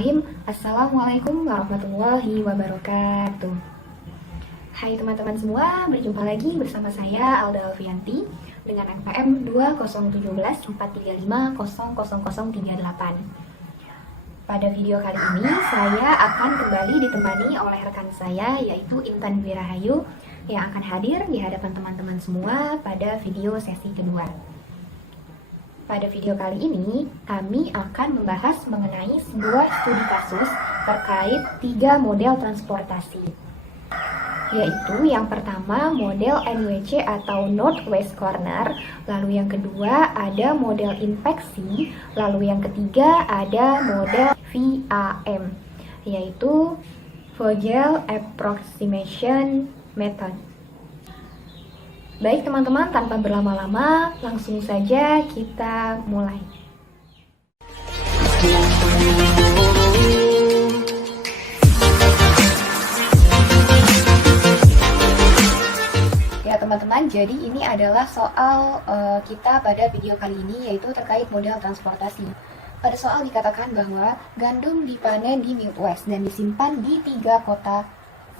Bismillahirrahmanirrahim. Assalamualaikum warahmatullahi wabarakatuh. Hai teman-teman semua, berjumpa lagi bersama saya Alda Alfianti dengan NPM 201743500038. Pada video kali ini saya akan kembali ditemani oleh rekan saya yaitu Intan Dwi Rahayu yang akan hadir di hadapan teman-teman semua pada video sesi kedua. Pada video kali ini, kami akan membahas mengenai sebuah studi kasus terkait 3 model transportasi. Yaitu yang pertama model NWC atau Northwest Corner, lalu yang kedua ada model infeksi, lalu yang ketiga ada model VAM, yaitu Vogel Approximation Method. Baik teman-teman, tanpa berlama-lama, langsung saja kita mulai. Ya teman-teman, jadi ini adalah soal kita pada video kali ini, yaitu terkait model transportasi. Pada soal dikatakan bahwa gandum dipanen di Midwest dan disimpan di 3 kota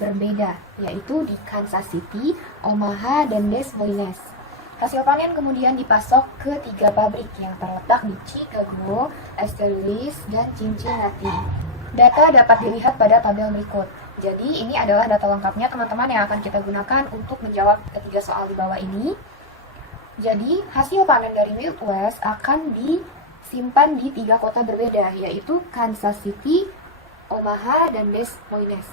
berbeda, yaitu di Kansas City, Omaha, dan Des Moines. Hasil panen kemudian dipasok ke 3 pabrik yang terletak di Chicago, St. Louis, dan Cincinnati. Data dapat dilihat pada tabel berikut. Jadi ini adalah data lengkapnya teman-teman yang akan kita gunakan untuk menjawab ketiga soal di bawah ini. Jadi hasil panen dari Midwest akan disimpan di 3 kota berbeda, yaitu Kansas City, Omaha, dan Des Moines.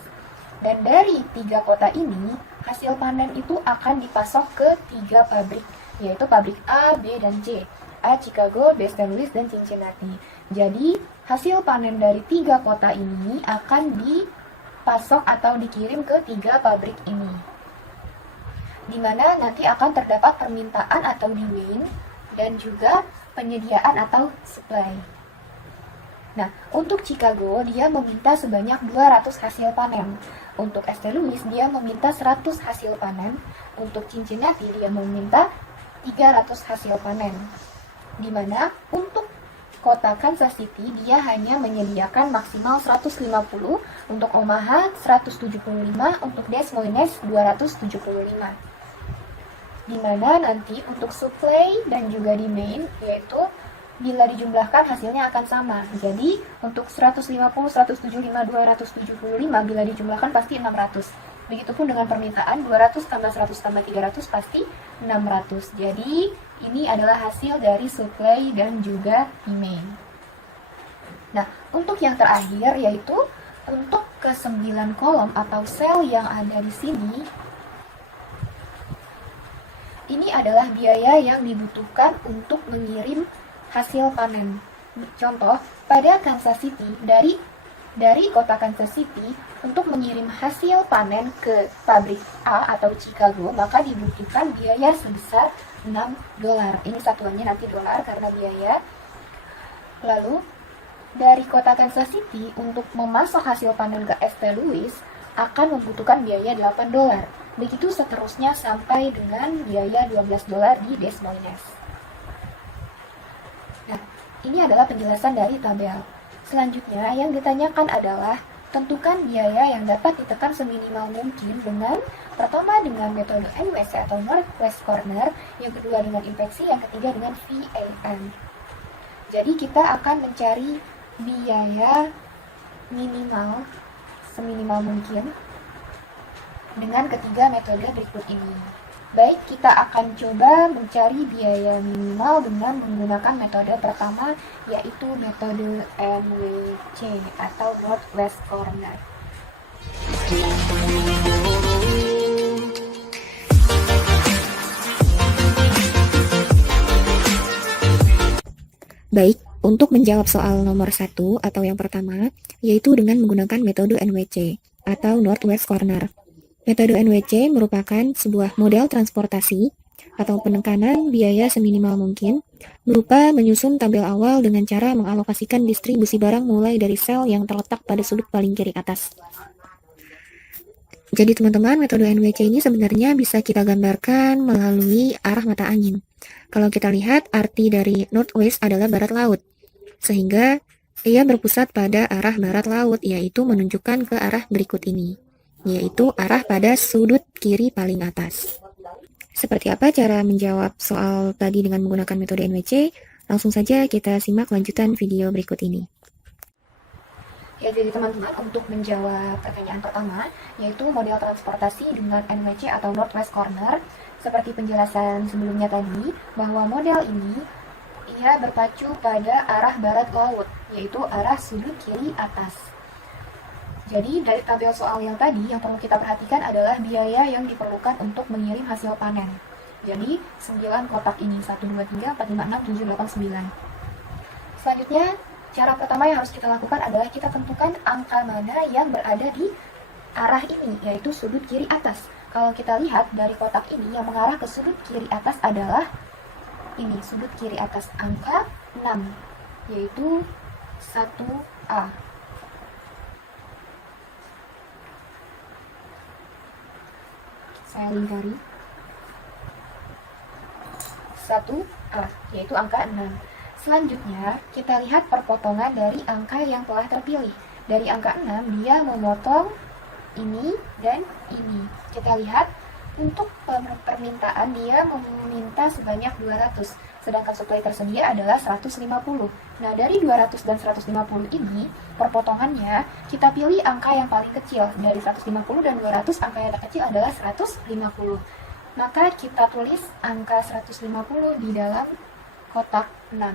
Dan dari 3 kota ini, hasil panen itu akan dipasok ke 3 pabrik, yaitu pabrik A, B, dan C. A, Chicago, B, St. Louis, dan Cincinnati. Jadi, hasil panen dari 3 kota ini akan dipasok atau dikirim ke 3 pabrik ini. Di mana nanti akan terdapat permintaan atau demand, dan juga penyediaan atau supply. Nah, untuk Chicago, dia meminta sebanyak 200 hasil panen. Untuk St. Louis, dia meminta 100 hasil panen. Untuk Cincinnati, dia meminta 300 hasil panen. Di mana untuk kota Kansas City, dia hanya menyediakan maksimal 150, untuk Omaha 175, untuk Des Moines 275. Di mana nanti untuk supply dan juga demand, yaitu bila dijumlahkan hasilnya akan sama. Jadi untuk 150, 175, 275 bila dijumlahkan pasti 600. Begitupun dengan permintaan 200 tambah 100 tambah 300 pasti 600. Jadi ini adalah hasil dari supply dan juga demand. Nah, untuk yang terakhir yaitu untuk ke-9 kolom atau sel yang ada di sini, ini adalah biaya yang dibutuhkan untuk mengirim hasil panen. Contoh, pada Kansas City, dari kota Kansas City, untuk mengirim hasil panen ke pabrik A atau Chicago, maka dibutuhkan biaya sebesar $6. Ini satuannya nanti dolar karena biaya. Lalu, dari kota Kansas City, untuk memasok hasil panen ke St. Louis, akan membutuhkan biaya $8. Begitu seterusnya sampai dengan biaya $12 di Des Moines. Ini adalah penjelasan dari tabel. Selanjutnya yang ditanyakan adalah tentukan biaya yang dapat ditekan seminimal mungkin dengan pertama dengan metode NWC atau Northwest Corner, yang kedua dengan infeksi, yang ketiga dengan VAM. Jadi kita akan mencari biaya minimal seminimal mungkin dengan ketiga metode berikut ini. Baik, kita akan coba mencari biaya minimal dengan menggunakan metode pertama, yaitu metode NWC atau Northwest Corner. Baik, untuk menjawab soal nomor 1 atau yang pertama, yaitu dengan menggunakan metode NWC atau Northwest Corner. Metode NWC merupakan sebuah model transportasi atau penekanan biaya seminimal mungkin, berupa menyusun tabel awal dengan cara mengalokasikan distribusi barang mulai dari sel yang terletak pada sudut paling kiri atas. Jadi teman-teman, metode NWC ini sebenarnya bisa kita gambarkan melalui arah mata angin. Kalau kita lihat, arti dari Northwest adalah barat laut, sehingga Ia berpusat pada arah barat laut, yaitu menunjukkan ke arah berikut ini, yaitu arah pada sudut kiri paling atas. Seperti apa cara menjawab soal tadi dengan menggunakan metode NWC? Langsung saja kita simak lanjutan video berikut ini. Ya, jadi teman-teman, untuk menjawab pertanyaan pertama, yaitu model transportasi dengan NWC atau Northwest Corner, seperti penjelasan sebelumnya tadi, bahwa model ini ia berpacu pada arah barat laut, yaitu arah sudut kiri atas. Jadi dari tabel soal yang tadi, yang perlu kita perhatikan adalah biaya yang diperlukan untuk mengirim hasil panen. Jadi 9 kotak ini, 1, 2, 3, 4, 5, 6, 7, 8, 9. Selanjutnya, cara pertama yang harus kita lakukan adalah kita tentukan angka mana yang berada di arah ini, yaitu sudut kiri atas. Kalau kita lihat dari kotak ini, yang mengarah ke sudut kiri atas adalah ini, sudut kiri atas angka 6, yaitu 1A. Saya lingkari 1A, yaitu angka 6. Selanjutnya, kita lihat perpotongan dari angka yang telah terpilih. Dari angka 6, dia memotong ini dan ini. Kita lihat, untuk permintaan dia meminta sebanyak 200, sedangkan suplai tersedia adalah 150. Nah, dari 200 dan 150 ini, perpotongannya, kita pilih angka yang paling kecil. Dari 150 dan 200, angka yang terkecil adalah 150. Maka kita tulis angka 150 di dalam kotak 6.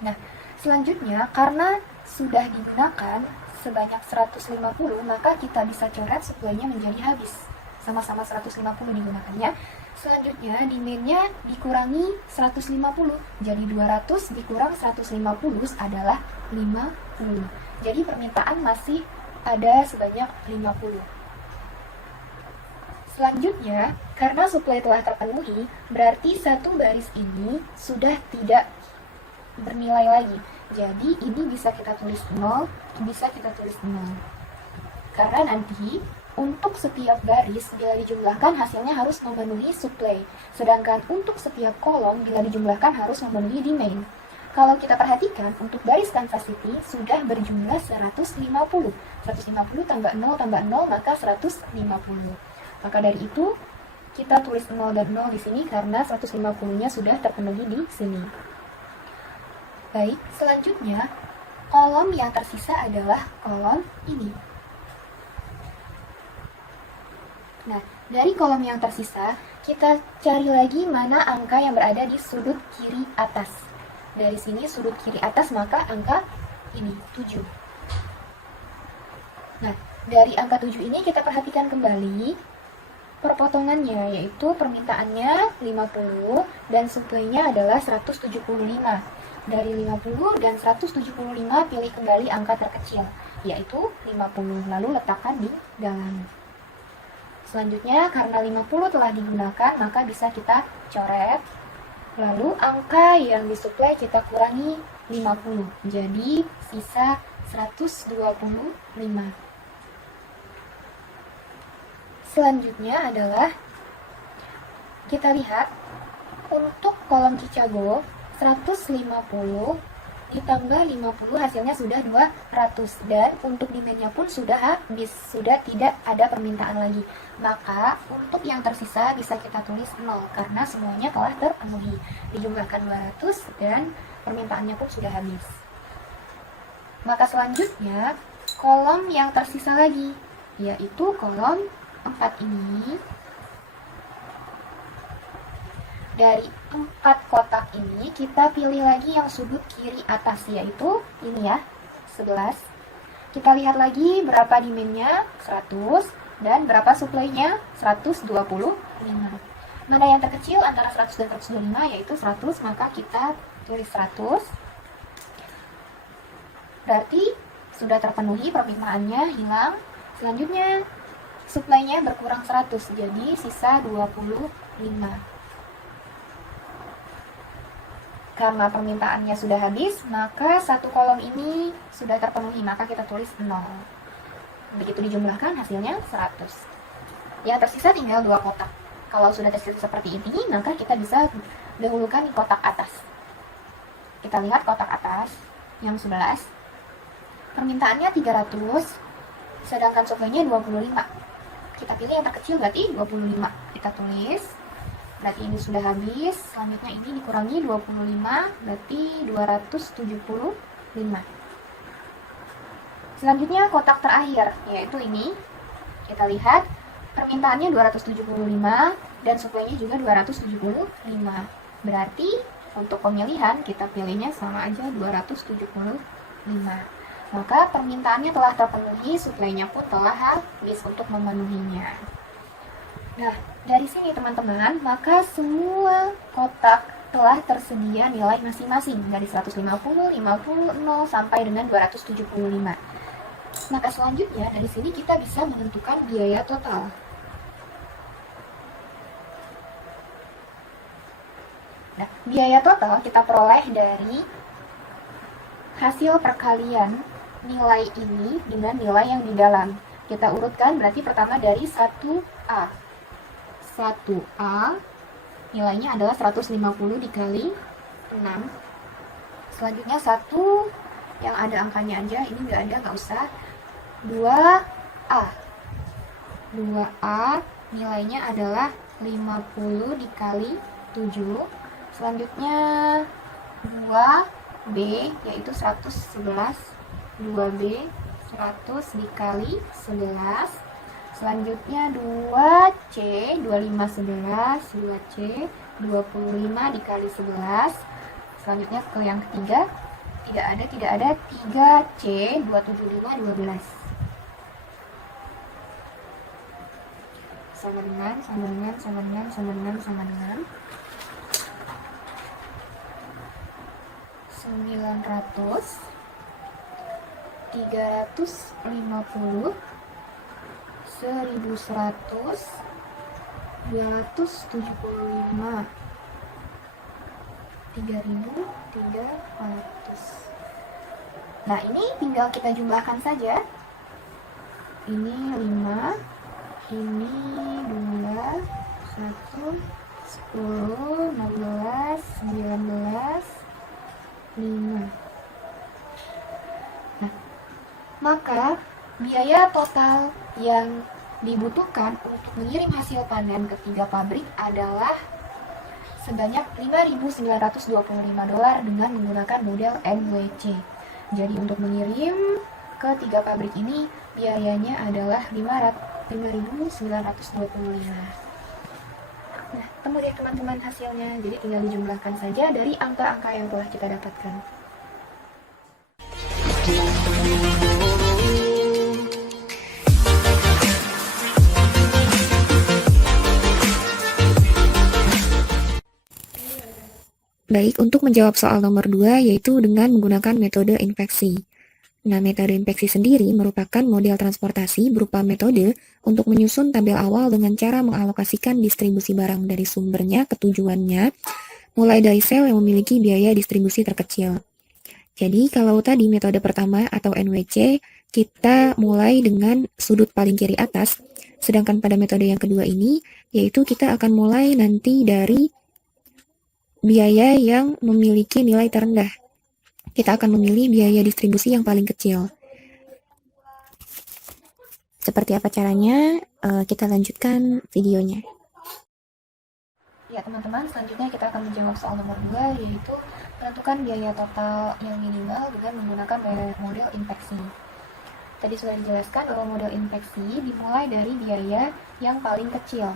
Nah, selanjutnya karena sudah digunakan sebanyak 150, maka kita bisa coret suplainya menjadi habis. Sama-sama 150 digunakannya. Selanjutnya demand-nya dikurangi 150. Jadi 200 dikurang 150 adalah 50. Jadi permintaan masih ada sebanyak 50. Selanjutnya, karena suplai telah terpenuhi, berarti satu baris ini sudah tidak bernilai lagi. Jadi ini bisa kita tulis 0, bisa kita tulis 0. Karena nanti untuk setiap baris bila dijumlahkan hasilnya harus memenuhi suplai. Sedangkan untuk setiap kolom bila dijumlahkan harus memenuhi demand. Kalau kita perhatikan, untuk baris capacity sudah berjumlah 150. 150 tambah 0 tambah 0 maka 150. Maka dari itu, kita tulis 0 dan 0 di sini karena 150-nya sudah terpenuhi di sini. Baik, selanjutnya, kolom yang tersisa adalah kolom ini. Nah, dari kolom yang tersisa, kita cari lagi mana angka yang berada di sudut kiri atas. Dari sini sudut kiri atas, maka angka ini, 7. Nah, dari angka 7 ini kita perhatikan kembali perpotongannya, yaitu permintaannya 50 dan suplainya adalah 175. Dari 50 dan 175 pilih kembali angka terkecil, yaitu 50, lalu letakkan di dalam. Selanjutnya, karena 50 telah digunakan, maka bisa kita coret. Lalu angka yang disuplai kita kurangi 50, jadi sisa 125. Selanjutnya adalah kita lihat untuk kolom Chicago 150 ditambah 50 hasilnya sudah 200 dan untuk demandnya pun sudah habis, sudah tidak ada permintaan lagi. Maka untuk yang tersisa bisa kita tulis 0 karena semuanya telah terpenuhi, dijumlahkan 200 dan permintaannya pun sudah habis. Maka selanjutnya kolom yang tersisa lagi, yaitu kolom 4 ini. Dari 4 kotak ini kita pilih lagi yang sudut kiri atas, yaitu ini ya, 11. Kita lihat lagi berapa demandnya, 100, dan berapa suplainya, 125. Mana yang terkecil antara 100 dan 125, yaitu 100, maka kita tulis 100. Berarti sudah terpenuhi, permintaannya hilang. Selanjutnya suplainya berkurang 100, jadi sisa 25. Karena permintaannya sudah habis, maka satu kolom ini sudah terpenuhi, maka kita tulis 0. Begitu dijumlahkan hasilnya 100. Ya, tersisa tinggal 2 kotak. Kalau sudah tersisa seperti ini, maka kita bisa dahulukan di kotak atas. Kita lihat kotak atas. yang 11. Permintaannya 300, sedangkan suplainya 25. Kita pilih yang terkecil berarti 25. Kita tulis, berarti ini sudah habis. Selanjutnya ini dikurangi 25, berarti 275. Selanjutnya kotak terakhir, yaitu ini. Kita lihat, permintaannya 275 dan suplainya juga 275. Berarti untuk pemilihan kita pilihnya sama aja 275. Maka permintaannya telah terpenuhi, suplainya pun telah habis untuk memenuhinya. Nah, dari sini teman-teman, maka semua kotak telah tersedia nilai masing-masing dari 150, 50, 0 sampai dengan 275. Maka selanjutnya dari sini kita bisa menentukan biaya total. Nah, biaya total kita peroleh dari hasil perkalian nilai ini dengan nilai yang di dalam. Kita urutkan, berarti pertama dari 1A. 1A nilainya adalah 150 dikali 6. Selanjutnya 1 yang ada angkanya aja, ini nggak ada, nggak usah. 2A. 2A nilainya adalah 50 dikali 7. Selanjutnya 2B yaitu 111. 2B 100 dikali 11. Selanjutnya 2C 25 11. 2C 25 dikali 11. Selanjutnya ke yang ketiga, tidak ada 3C 275 12. Sama dengan 900, 350, 1100, 275, 3300. Nah, ini tinggal kita jumlahkan saja. Ini 5, ini 2, 1, 10, 16, 19, 5. Nah, maka biaya total yang dibutuhkan untuk mengirim hasil panen ke 3 pabrik adalah sebanyak $5.925 dengan menggunakan model NWC. Jadi untuk mengirim ke 3 pabrik ini biayanya adalah $5.925. Nah, temu deh teman-teman hasilnya. Jadi tinggal dijumlahkan saja dari angka-angka yang telah kita dapatkan. Baik, untuk menjawab soal nomor 2 yaitu dengan menggunakan metode infeksi. Nah, metode infeksi sendiri merupakan model transportasi berupa metode untuk menyusun tabel awal dengan cara mengalokasikan distribusi barang dari sumbernya ke tujuannya, mulai dari sel yang memiliki biaya distribusi terkecil. Jadi, kalau tadi metode pertama atau NWC, kita mulai dengan sudut paling kiri atas, sedangkan pada metode yang kedua ini, yaitu kita akan mulai nanti dari biaya yang memiliki nilai terendah. Kita akan memilih biaya distribusi yang paling kecil. Seperti apa caranya? Kita lanjutkan videonya. Ya teman-teman, selanjutnya kita akan menjawab soal nomor 2, yaitu menentukan biaya total yang minimal dengan menggunakan model infeksi. Tadi sudah dijelaskan bahwa model infeksi dimulai dari biaya yang paling kecil.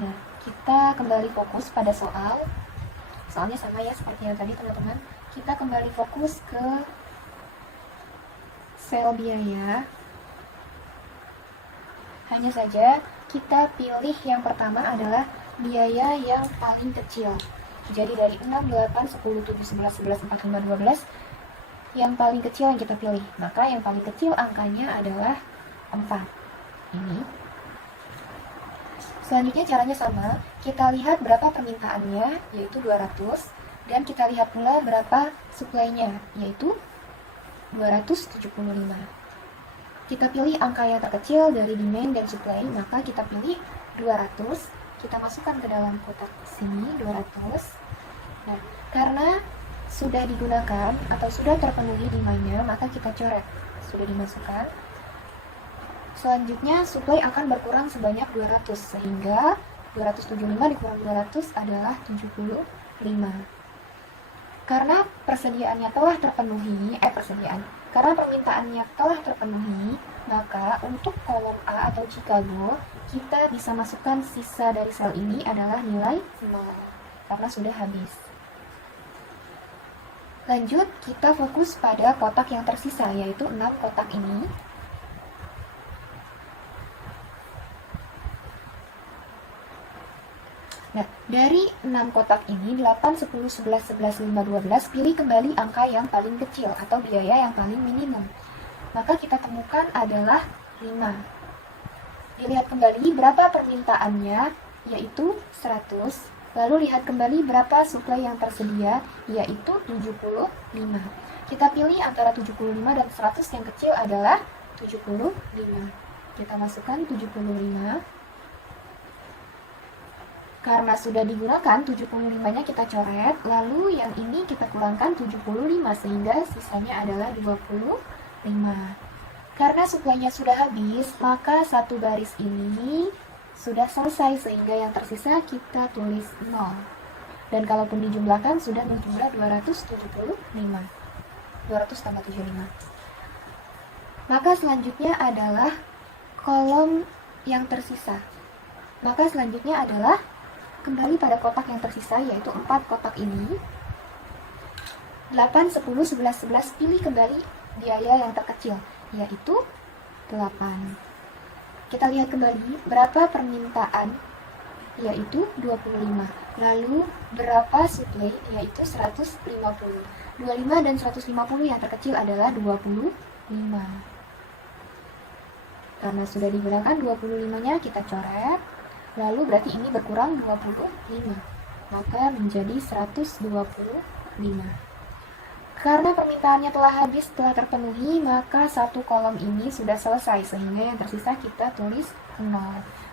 Nah, kita kembali fokus pada soalnya sama ya seperti yang tadi teman-teman. Kita kembali fokus ke sel biaya. Hanya saja kita pilih yang pertama adalah biaya yang paling kecil. Jadi dari 6, 8, 10, 7, 11, 11, 4, 5, 12 yang paling kecil yang kita pilih. Maka yang paling kecil angkanya adalah 4. Ini. Selanjutnya caranya sama, kita lihat berapa permintaannya, yaitu 200, dan kita lihat pula berapa suplainya, yaitu 275. Kita pilih angka yang terkecil dari demand dan supply, maka kita pilih 200, kita masukkan ke dalam kotak sini, 200. Nah, karena sudah digunakan atau sudah terpenuhi 5-nya, maka kita coret. Sudah dimasukkan. Selanjutnya, suplai akan berkurang sebanyak 200, sehingga 275 dikurang 200 adalah 75. Karena persediaannya telah terpenuhi, karena permintaannya telah terpenuhi, maka untuk kolom A atau Chicago, kita bisa masukkan sisa dari sel ini adalah nilai 0, karena sudah habis. Lanjut, kita fokus pada kotak yang tersisa, yaitu 6 kotak ini. Nah, dari 6 kotak ini, 8, 10, 11, 11, 5, 12, pilih kembali angka yang paling kecil atau biaya yang paling minimum. Maka kita temukan adalah 5. Dilihat kembali berapa permintaannya, yaitu 100. Lalu lihat kembali berapa suplai yang tersedia, yaitu 75. Kita pilih antara 75 dan 100, yang kecil adalah 75. Kita masukkan 75. Karena sudah digunakan, 75-nya kita coret, lalu yang ini kita kurangkan 75, sehingga sisanya adalah 25. Karena suplainya sudah habis, maka satu baris ini sudah selesai, sehingga yang tersisa kita tulis 0. Dan kalaupun dijumlahkan, sudah berjumlah 275. 200 tambah 75. Maka selanjutnya adalah kolom yang tersisa. Maka selanjutnya adalah kembali pada kotak yang tersisa, yaitu 4 kotak ini. 8, 10, 11, 11, pilih kembali biaya yang terkecil, yaitu 8. Kita lihat kembali berapa permintaan, yaitu 25. Lalu berapa suplai, yaitu 150. 25 dan 150, yang terkecil adalah 25. Karena sudah digunakan 25-nya, kita coret. Lalu berarti ini berkurang 25, maka menjadi 125. Karena permintaannya telah habis, telah terpenuhi, maka satu kolom ini sudah selesai, sehingga yang tersisa kita tulis 0.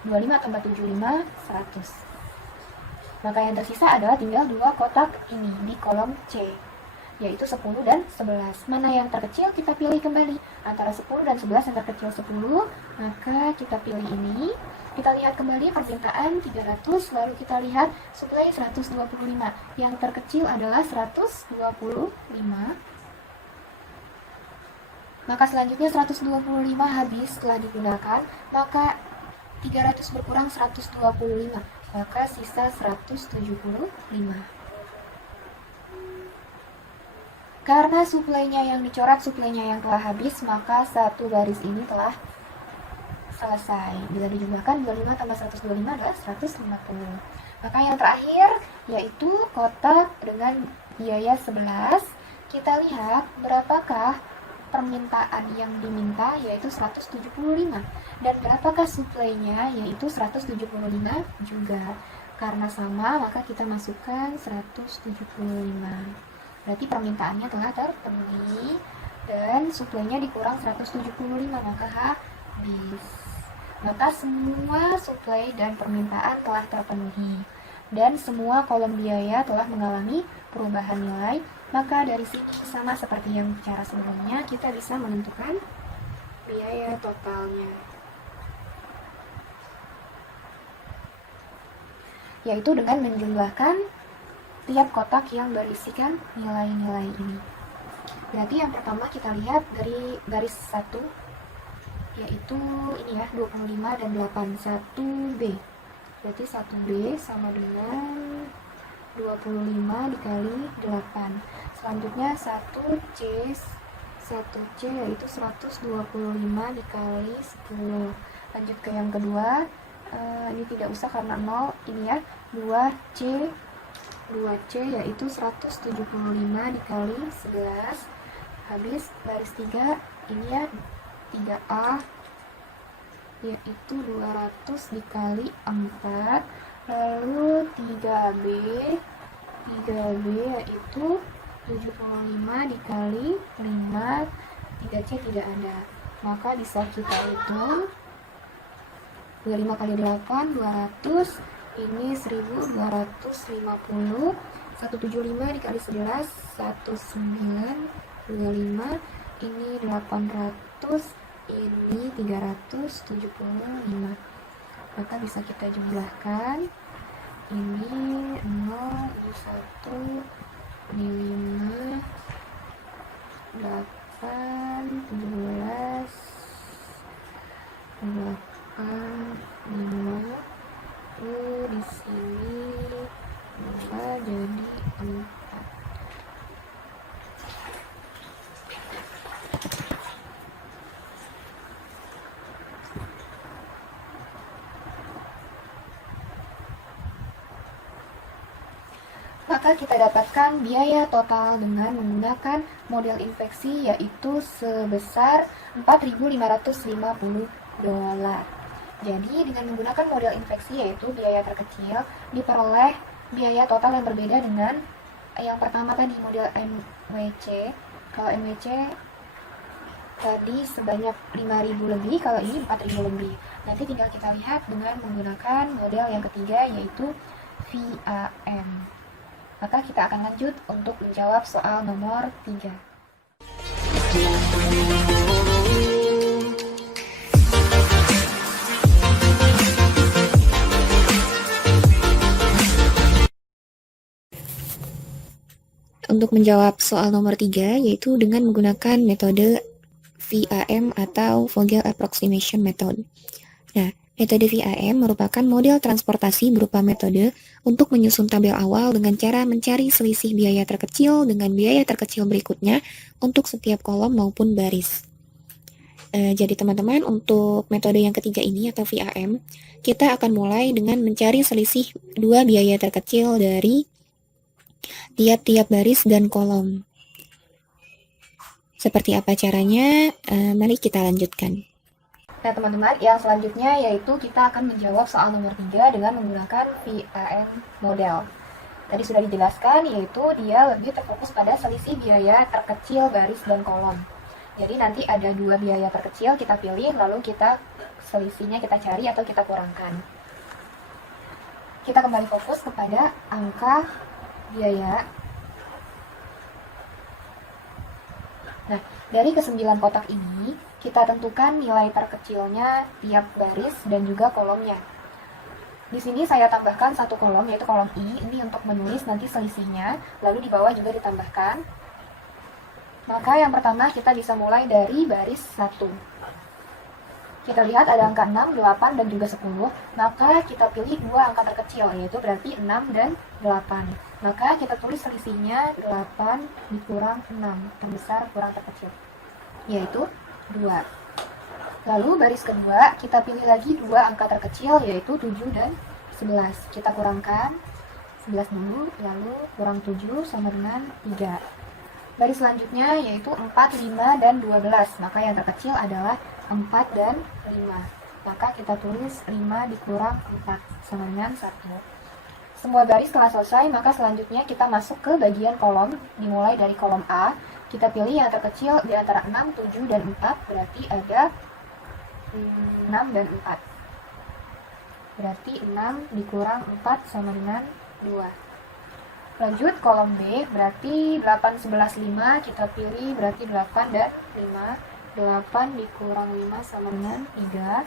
25 tambah 75, 100. Maka yang tersisa adalah tinggal 2 kotak ini di kolom C, yaitu 10 dan 11. Mana yang terkecil kita pilih kembali. Antara 10 dan 11, yang terkecil 10, maka kita pilih ini. Kita lihat kembali permintaan 300, lalu kita lihat suplai 125. Yang terkecil adalah 125. Maka selanjutnya 125 habis setelah digunakan, maka 300 berkurang 125, maka sisa 175. Karena suplainya yang dicoret, suplainya yang telah habis, maka satu baris ini telah selesai. Bila dijumlahkan 25 tambah 125 adalah 150. Maka yang terakhir yaitu kotak dengan biaya 11. Kita lihat berapakah permintaan yang diminta, yaitu 175. Dan berapakah suplainya, yaitu 175 juga. Karena sama, maka kita masukkan 175. Berarti permintaannya telah terpenuhi dan suplainya dikurang 175, maka habis. Maka semua suplai dan permintaan telah terpenuhi dan semua kolom biaya telah mengalami perubahan nilai. Maka dari sini sama seperti yang cara sebelumnya, kita bisa menentukan biaya totalnya, yaitu dengan menjumlahkan tiap kotak yang berisikan nilai-nilai ini. Berarti yang pertama kita lihat dari garis 1, yaitu ini ya, 25 dan 8, 1B. Berarti 1B sama dengan 25 dikali 8. Selanjutnya 1C yaitu 125 dikali 10. Lanjut ke yang kedua, ini tidak usah karena 0, ini ya, 2C yaitu 175 dikali 11. Habis baris 3, ini ya, 3A yaitu 200 dikali 4. Lalu 3B yaitu 75 dikali 5. 3C tidak ada, maka bisa kita hitung 25 kali 8, 200. Ini 1250. 175 dikali 11, 1925. Ini 800, ini 375. Maka bisa kita jumlahkan. Ini 0, ini 1, ini 5, 8, 17, 8, 5. Di sini 2 jadi 4. Maka kita dapatkan biaya total dengan menggunakan model infeksi yaitu sebesar $4.550. Jadi dengan menggunakan model infeksi yaitu biaya terkecil, diperoleh biaya total yang berbeda dengan yang pertama tadi model MWC. Kalau MWC tadi sebanyak 5.000 lebih, kalau ini 4.000 lebih. Nanti tinggal kita lihat dengan menggunakan model yang ketiga yaitu VAM. Maka kita akan lanjut untuk menjawab soal nomor 3. Untuk menjawab soal nomor 3, yaitu dengan menggunakan metode VAM atau Vogel Approximation Method. Nah, metode VAM merupakan model transportasi berupa metode untuk menyusun tabel awal dengan cara mencari selisih biaya terkecil dengan biaya terkecil berikutnya untuk setiap kolom maupun baris. Jadi teman-teman, untuk metode yang ketiga ini atau VAM, kita akan mulai dengan mencari selisih dua biaya terkecil dari tiap-tiap baris dan kolom. Seperti apa caranya? Mari kita lanjutkan. Nah teman-teman, yang selanjutnya yaitu kita akan menjawab soal nomor 3 dengan menggunakan VAM model. Tadi sudah dijelaskan, yaitu dia lebih terfokus pada selisih biaya terkecil baris dan kolom. Jadi nanti ada dua biaya terkecil, kita pilih, lalu kita selisihnya kita cari atau kita kurangkan. Kita kembali fokus kepada angka biaya. Nah, dari ke-9 kotak ini, kita tentukan nilai terkecilnya tiap baris dan juga kolomnya. Di sini saya tambahkan satu kolom, yaitu kolom I, ini untuk menulis nanti selisihnya, lalu di bawah juga ditambahkan. Maka yang pertama kita bisa mulai dari baris 1. Kita lihat ada angka 6, 8, dan juga 10, maka kita pilih dua angka terkecil, yaitu berarti 6 dan 8. Maka kita tulis selisihnya 8 dikurang 6, terbesar kurang terkecil, yaitu 2. Lalu baris kedua, kita pilih lagi dua angka terkecil, yaitu 7 dan 11. Kita kurangkan 11 dulu, lalu kurang 7 sama dengan 3. Baris selanjutnya yaitu 4, 5, dan 12. Maka yang terkecil adalah 4 dan 5. Maka kita tulis 5 dikurang 4 sama dengan 1. Semua baris telah selesai, maka selanjutnya kita masuk ke bagian kolom. Dimulai dari kolom A, kita pilih yang terkecil di antara 6, 7, dan 4. Berarti ada 6 dan 4. Berarti 6 dikurang 4 sama dengan 2. Lanjut kolom B, berarti 8, 11, 5, kita pilih berarti 8 dan 5. 8 dikurang 5 sama dengan 3.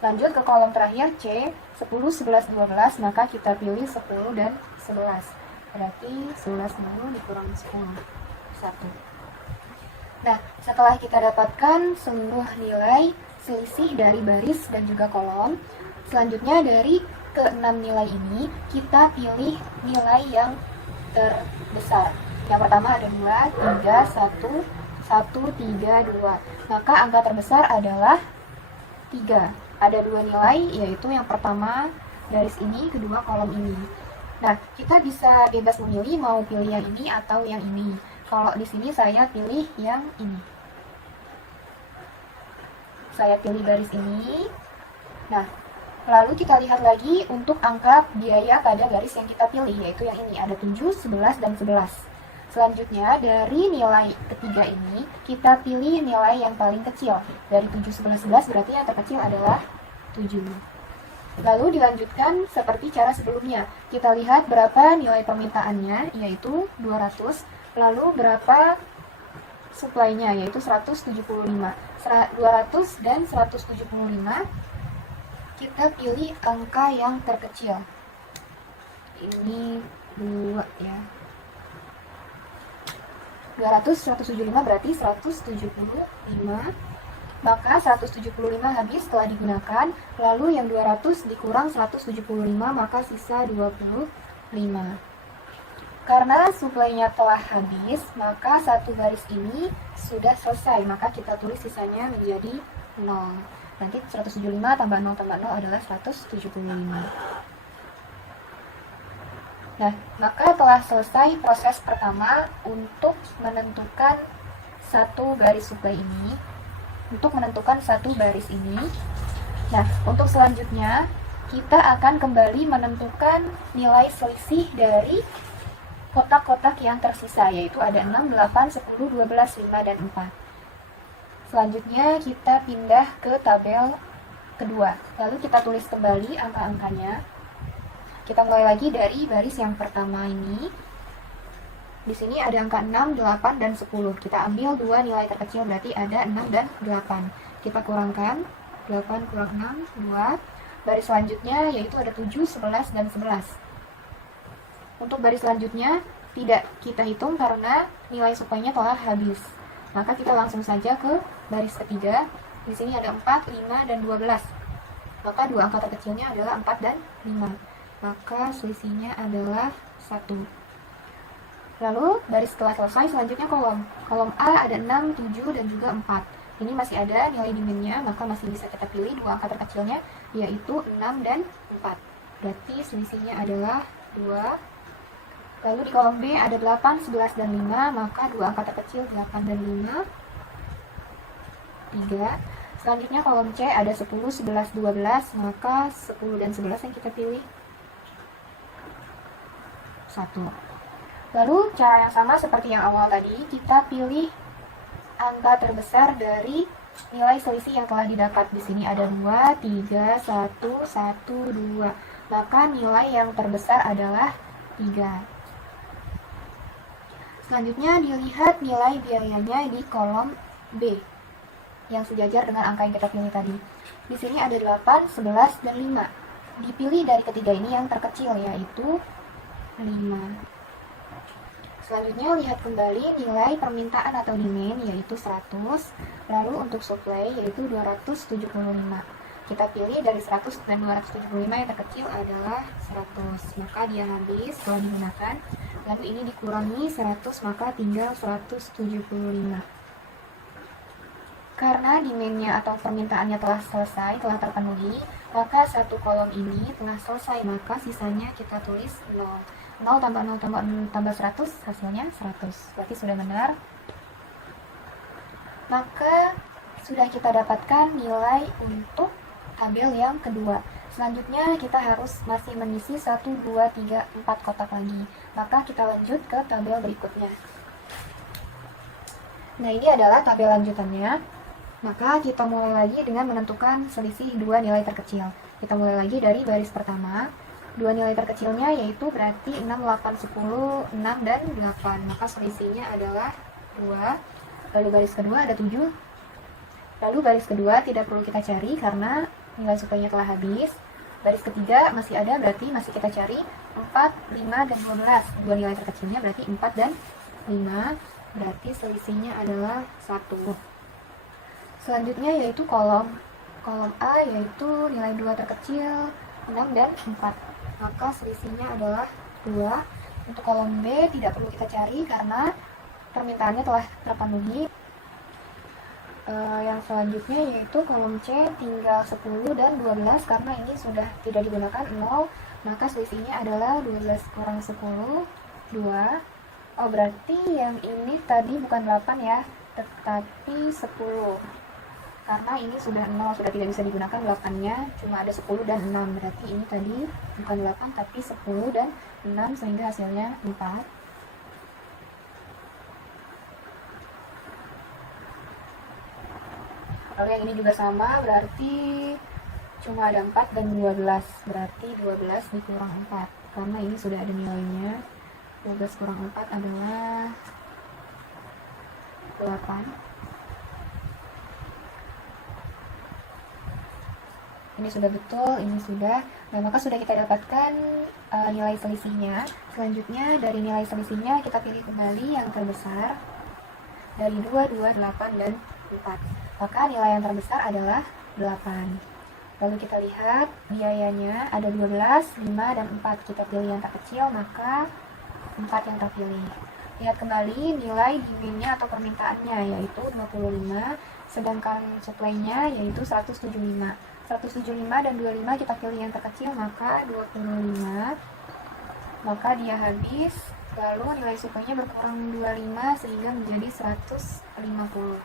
Lanjut ke kolom terakhir C, 10, 11, 12, maka kita pilih 10 dan 11. Berarti 11 dulu dikurang 10, 1. Nah, setelah kita dapatkan seluruh nilai selisih dari baris dan juga kolom, selanjutnya dari ke-6 nilai ini, kita pilih nilai yang terbesar. Yang pertama ada 2, 3, 1, 1, 3, 2. Maka angka terbesar adalah 3. Ada dua nilai, yaitu yang pertama garis ini, kedua kolom ini. Nah, kita bisa bebas memilih mau pilih yang ini atau yang ini. Kalau di sini saya pilih yang ini. Saya pilih garis ini. Nah, lalu kita lihat lagi untuk angka biaya pada garis yang kita pilih, yaitu yang ini, ada 7, 11, dan 11. Selanjutnya, dari nilai ketiga ini, kita pilih nilai yang paling kecil. Dari 7, 11, 11, berarti yang terkecil adalah 7. Lalu dilanjutkan seperti cara sebelumnya. Kita lihat berapa nilai permintaannya, yaitu 200. Lalu berapa supply-nya, yaitu 175. 200 dan 175. Kita pilih angka yang terkecil. Ini 2 ya. 200, 175 berarti 175. Maka 175 habis setelah digunakan, lalu yang 200 dikurang 175 maka sisa 25. Karena suplainya telah habis, maka satu baris ini sudah selesai, maka kita tulis sisanya menjadi 0. Nanti 175 tambah 0 adalah 175. Nah, maka telah selesai proses pertama untuk menentukan satu baris suplai ini. Nah, untuk selanjutnya kita akan kembali menentukan nilai selisih dari kotak-kotak yang tersisa, yaitu ada 6, 8, 10, 12, 5, dan 4. Selanjutnya kita pindah ke tabel kedua. Lalu kita tulis kembali angka-angkanya. Kita mulai lagi dari baris yang pertama ini. Di sini ada angka 6, 8, dan 10. Kita ambil dua nilai terkecil, berarti ada 6 dan 8. Kita kurangkan, 8 kurang 6, 2. Baris selanjutnya yaitu ada 7, 11, dan 11. Untuk baris selanjutnya tidak kita hitung karena nilai suplainya telah habis. Maka kita langsung saja ke baris ketiga. Di sini ada 4, 5, dan 12. Maka dua angka terkecilnya adalah 4 dan 5. Maka selisihnya adalah 1. Lalu baris setelah selesai selanjutnya kolom. Kolom A ada 6, 7, dan juga 4. Ini masih ada nilai demand-nya, maka masih bisa kita pilih dua angka terkecilnya, yaitu 6 dan 4. Berarti selisihnya adalah 2. Lalu di kolom B ada 8, 11, dan 5, maka dua angka terkecil 8 dan 5. 3. Selanjutnya kolom C ada 10, 11, 12, maka 10 dan 11 yang kita pilih 1. Lalu cara yang sama seperti yang awal tadi, kita pilih angka terbesar dari nilai selisih yang telah didapat. Di sini ada 2, 3, 1, 1, 2. Maka nilai yang terbesar adalah 3. Selanjutnya dilihat nilai biayanya di kolom B yang sejajar dengan angka yang kita pilih tadi. Di sini ada 8, 11, dan 5. Dipilih dari ketiga ini yang terkecil, yaitu 5. Selanjutnya lihat kembali nilai permintaan atau demand, yaitu 100. Lalu untuk supply yaitu 275. Kita pilih dari 100 dan 275 yang terkecil adalah 100. Maka dia habis setelah digunakan. Lalu ini dikurangi 100, maka tinggal 175. Karena demand-nya atau permintaannya telah selesai, telah terpenuhi, maka satu kolom ini telah selesai, maka sisanya kita tulis 0. 0 tambah 0 tambah 100, hasilnya 100. Berarti sudah benar. Maka sudah kita dapatkan nilai untuk tabel yang kedua. Selanjutnya kita harus masih mengisi 1, 2, 3, 4 kotak lagi. Maka kita lanjut ke tabel berikutnya. Nah, ini adalah tabel lanjutannya. Maka kita mulai lagi dengan menentukan selisih dua nilai terkecil. Kita mulai lagi dari baris pertama. Dua nilai terkecilnya yaitu berarti 6, 8, 10, 6, dan 8. Maka selisihnya adalah 2. Lalu baris kedua ada 7. Lalu baris kedua tidak perlu kita cari karena nilai suplainya telah habis. Baris ketiga masih ada, berarti masih kita cari 4, 5, dan 12. Dua nilai terkecilnya berarti 4 dan 5. Berarti selisihnya adalah 1. Selanjutnya yaitu kolom A yaitu nilai 2 terkecil 6 dan 4. Maka selisihnya adalah 2. Untuk kolom B tidak perlu kita cari karena permintaannya telah terpenuhi. Yang selanjutnya yaitu kolom C tinggal 10 dan 12 karena ini sudah tidak digunakan 0. Maka selisihnya adalah 12 kurang 10, 2. Oh, berarti yang ini tadi bukan 8 ya, tetapi 10. Karena ini sudah 0, sudah tidak bisa digunakan 8-nya, cuma ada 10 dan 6. Berarti ini tadi bukan 8 tapi 10 dan 6 sehingga hasilnya 4. Lalu yang ini juga sama, berarti cuma ada 4 dan 12, berarti 12 dikurang 4, karena ini sudah ada nilainya. 12 kurang 4 adalah 8. Ini sudah betul, ini sudah. Nah, maka sudah kita dapatkan nilai selisihnya. Selanjutnya dari nilai selisihnya kita pilih kembali yang terbesar dari 2, 2, 8, dan 4. Maka nilai yang terbesar adalah 8. Lalu kita lihat biayanya ada 12, 5, dan 4. Kita pilih yang terkecil, maka 4 yang terpilih. Lihat kembali nilai demand-nya atau permintaannya, yaitu 25, sedangkan supply-nya yaitu 175. 175 dan 25 kita pilih yang terkecil, maka 25. Maka dia habis, lalu nilai supply-nya berkurang 25 sehingga menjadi 150.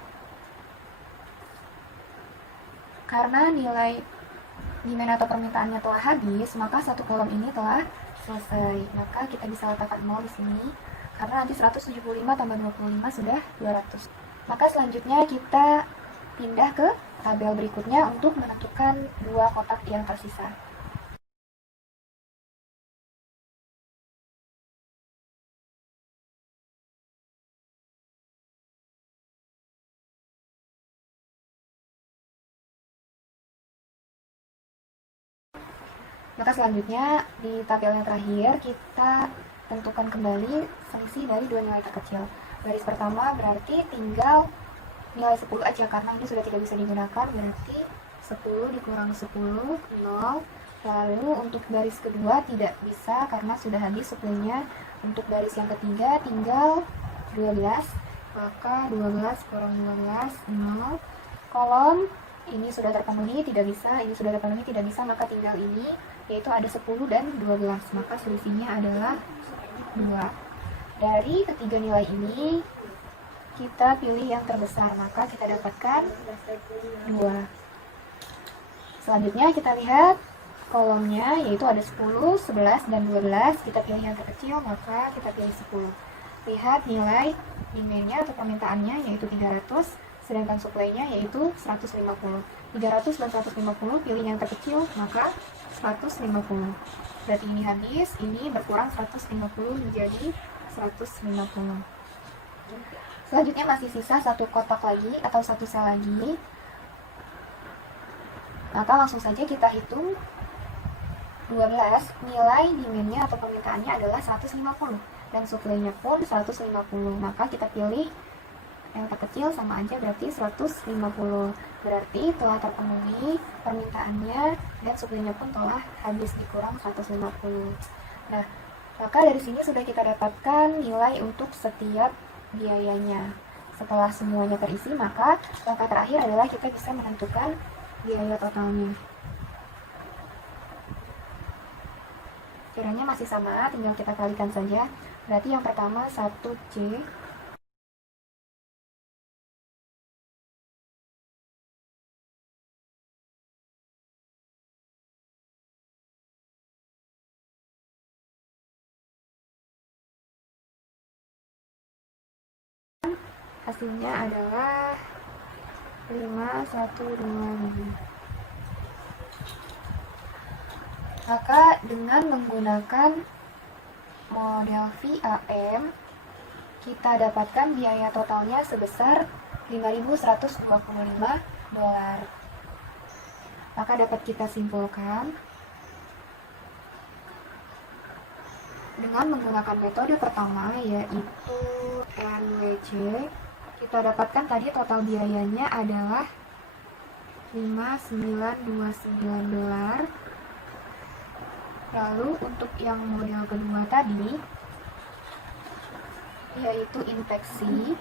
Karena nilai demand atau permintaannya telah habis, maka satu kolom ini telah selesai. Maka kita bisa letakkan 0 di sini, karena nanti 175 tambah 25 sudah 200. Maka selanjutnya kita pindah ke tabel berikutnya untuk menentukan dua kotak yang tersisa. Maka selanjutnya di tabel yang terakhir kita tentukan kembali selisih dari dua nilai terkecil. Baris pertama berarti tinggal nilai 10 aja, karena ini sudah tidak bisa digunakan, berarti 10 dikurang 10, 0. Lalu untuk baris kedua tidak bisa karena sudah habis 10-nya. Untuk baris yang ketiga tinggal 12, maka 12 kurang 12, 0. Kolom ini sudah terpenuhi, tidak bisa, ini sudah terpenuhi, tidak bisa, maka tinggal ini, yaitu ada 10 dan 12, maka selisihnya adalah 2. Dari ketiga nilai ini kita pilih yang terbesar, maka kita dapatkan 2. Selanjutnya kita lihat kolomnya, yaitu ada 10, 11, dan 12. Kita pilih yang terkecil, maka kita pilih 10. Lihat nilai demand-nya atau permintaannya, yaitu 300, sedangkan supply-nya yaitu 150. 300 dan 150, pilih yang terkecil, maka 150. Berarti ini habis, ini berkurang 150 menjadi 150. Selanjutnya masih sisa satu kotak lagi atau satu sel lagi. Maka langsung saja kita hitung 12, nilai demand-nya atau permintaannya adalah 150 dan supply-nya pun 150. Maka kita pilih yang terkecil, sama aja berarti 150. Berarti telah terpenuhi permintaannya dan supply-nya pun telah habis, dikurang 150. Nah, maka dari sini sudah kita dapatkan nilai untuk setiap biayanya. Setelah semuanya terisi, maka langkah terakhir adalah kita bisa menentukan biaya totalnya. Caranya masih sama, tinggal kita kalikan saja. Berarti yang pertama 1C hasilnya adalah 512. Maka dengan menggunakan model VAM, kita dapatkan biaya totalnya sebesar $5.125. Maka dapat kita simpulkan dengan menggunakan metode pertama, yaitu NWC, kita dapatkan tadi total biayanya adalah $5.929. Lalu untuk yang model kedua tadi, yaitu infeksi,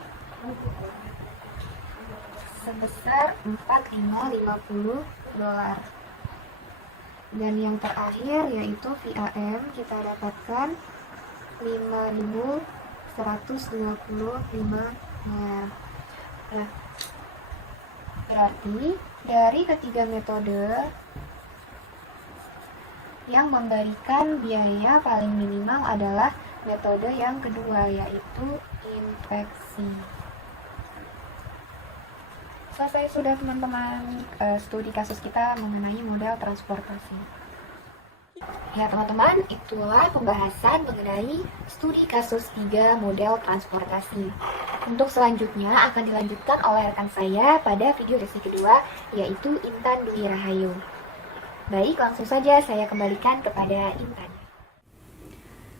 sebesar $4.550. Dan yang terakhir yaitu VAM, kita dapatkan 5.125. Nah, berarti dari ketiga metode yang memberikan biaya paling minimal adalah metode yang kedua, yaitu infeksi. Selesai sudah teman-teman studi kasus kita mengenai model transportasi. Ya teman-teman, itulah pembahasan mengenai studi kasus 3 model transportasi. Untuk selanjutnya akan dilanjutkan oleh rekan saya pada video lesson kedua, yaitu Intan Dwi Rahayu. Baik, langsung saja saya kembalikan kepada Intan.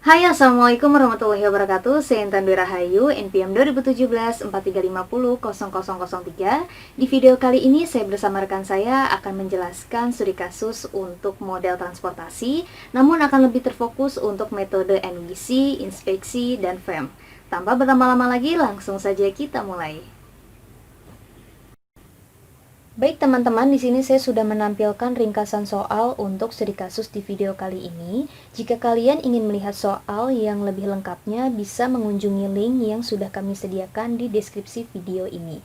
Hai, Assalamualaikum warahmatullahi wabarakatuh. Saya Intan Dwi Rahayu, NPM 2017-4350-0003. Di video kali ini saya bersama rekan saya akan menjelaskan studi kasus untuk model transportasi, namun akan lebih terfokus untuk metode NWC, inspeksi, dan FEM. Tanpa berlama-lama lagi, langsung saja kita mulai. Baik teman-teman, di sini saya sudah menampilkan ringkasan soal untuk studi kasus di video kali ini. Jika kalian ingin melihat soal yang lebih lengkapnya, bisa mengunjungi link yang sudah kami sediakan di deskripsi video ini.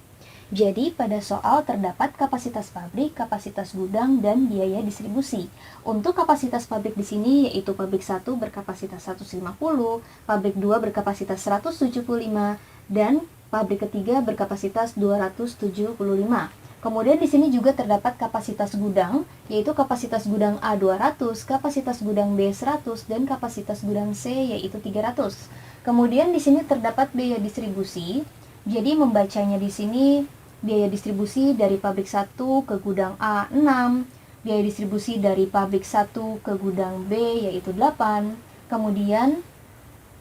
Jadi, pada soal terdapat kapasitas pabrik, kapasitas gudang, dan biaya distribusi. Untuk kapasitas pabrik di sini yaitu pabrik 1 berkapasitas 150, pabrik 2 berkapasitas 175, dan pabrik ketiga berkapasitas 275. Kemudian di sini juga terdapat kapasitas gudang, yaitu kapasitas gudang A 200, kapasitas gudang B 100, dan kapasitas gudang C yaitu 300. Kemudian di sini terdapat biaya distribusi. Jadi membacanya di sini biaya distribusi dari pabrik 1 ke gudang A 6, biaya distribusi dari pabrik 1 ke gudang B yaitu 8. Kemudian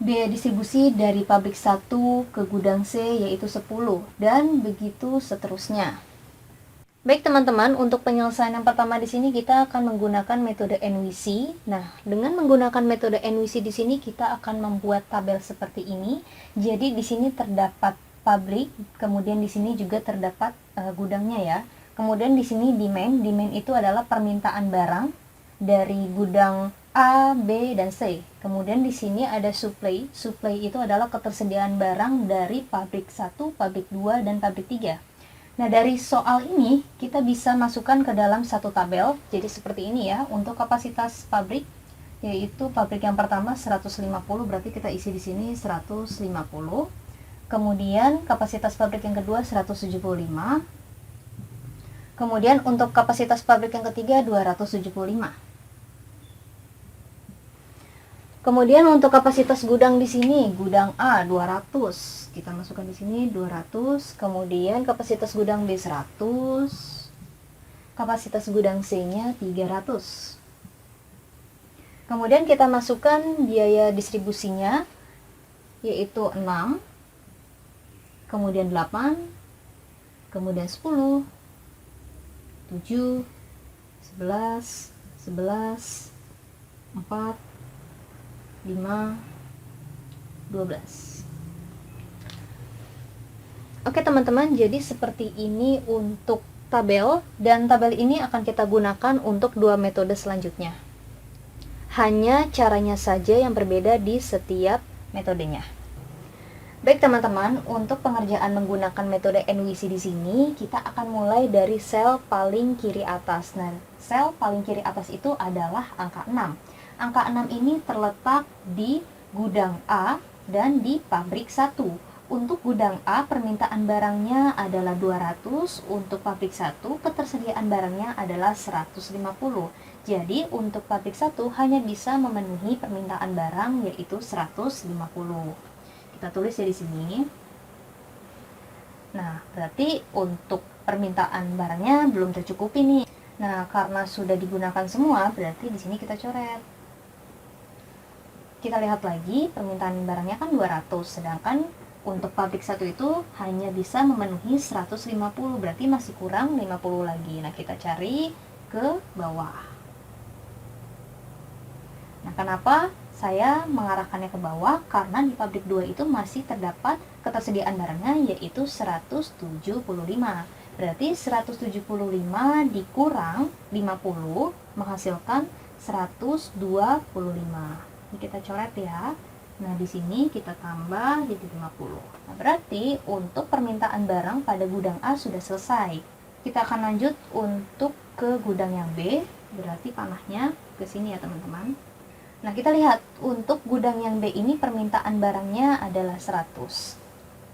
biaya distribusi dari pabrik 1 ke gudang C yaitu 10, dan begitu seterusnya. Baik teman-teman, untuk penyelesaian yang pertama di sini kita akan menggunakan metode NWC. Nah, dengan menggunakan metode NWC di sini kita akan membuat tabel seperti ini. Jadi di sini terdapat pabrik, kemudian di sini juga terdapat gudangnya ya. Kemudian di sini demand itu adalah permintaan barang dari gudang A, B, dan C. Kemudian di sini ada supply itu adalah ketersediaan barang dari pabrik 1, pabrik 2, dan pabrik 3. Nah, dari soal ini kita bisa masukkan ke dalam satu tabel. Jadi seperti ini ya, untuk kapasitas pabrik, yaitu pabrik yang pertama 150, berarti kita isi di sini 150. Kemudian kapasitas pabrik yang kedua 175. Kemudian untuk kapasitas pabrik yang ketiga 275. Kemudian untuk kapasitas gudang di sini, gudang A 200. Kita masukkan di sini 200. Kemudian kapasitas gudang B 100. Kapasitas gudang C-nya 300. Kemudian kita masukkan biaya distribusinya yaitu 6. Kemudian 8. Kemudian 10. 7. 11. 11. 4. 5, 12. Oke teman-teman, jadi seperti ini untuk tabel, dan tabel ini akan kita gunakan untuk dua metode selanjutnya. Hanya caranya saja yang berbeda di setiap metodenya. Baik teman-teman, untuk pengerjaan menggunakan metode NWC di sini, kita akan mulai dari sel paling kiri atas. Nah, sel paling kiri atas itu adalah angka 6. Angka 6 ini terletak di gudang A dan di pabrik 1. Untuk gudang A, permintaan barangnya adalah 200, untuk pabrik 1, ketersediaan barangnya adalah 150. Jadi, untuk pabrik 1 hanya bisa memenuhi permintaan barang yaitu 150. Kita tulis ya di sini. Nah, berarti untuk permintaan barangnya belum tercukupi nih. Nah, karena sudah digunakan semua, berarti di sini kita coret. Kita lihat lagi, permintaan barangnya kan 200, sedangkan untuk pabrik 1 itu hanya bisa memenuhi 150, berarti masih kurang 50 lagi. Nah, kita cari ke bawah. Nah, kenapa saya mengarahkannya ke bawah? Karena di pabrik 2 itu masih terdapat ketersediaan barangnya yaitu 175. Berarti 175 dikurang 50 menghasilkan 125. Ini kita coret ya. Nah, di sini kita tambah jadi 50. Nah, berarti untuk permintaan barang pada gudang A sudah selesai. Kita akan lanjut untuk ke gudang yang B, berarti panahnya ke sini ya, teman-teman. Nah, kita lihat untuk gudang yang B ini permintaan barangnya adalah 100.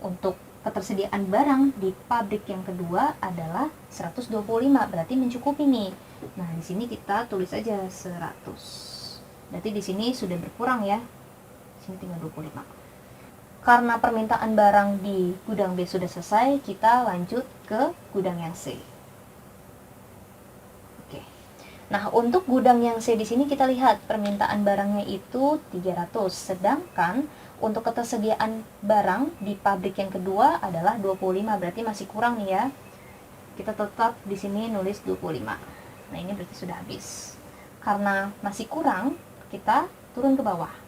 Untuk ketersediaan barang di pabrik yang kedua adalah 125, berarti mencukupi nih. Nah, di sini kita tulis aja 100. Berarti di sini sudah berkurang ya. Sini tinggal 25. Karena permintaan barang di gudang B sudah selesai, kita lanjut ke gudang yang C. Oke. Nah, untuk gudang yang C di sini kita lihat permintaan barangnya itu 300, sedangkan untuk ketersediaan barang di pabrik yang kedua adalah 25, berarti masih kurang nih ya. Kita tetap di sini nulis 25. Nah, ini berarti sudah habis. Karena masih kurang, kita turun ke bawah.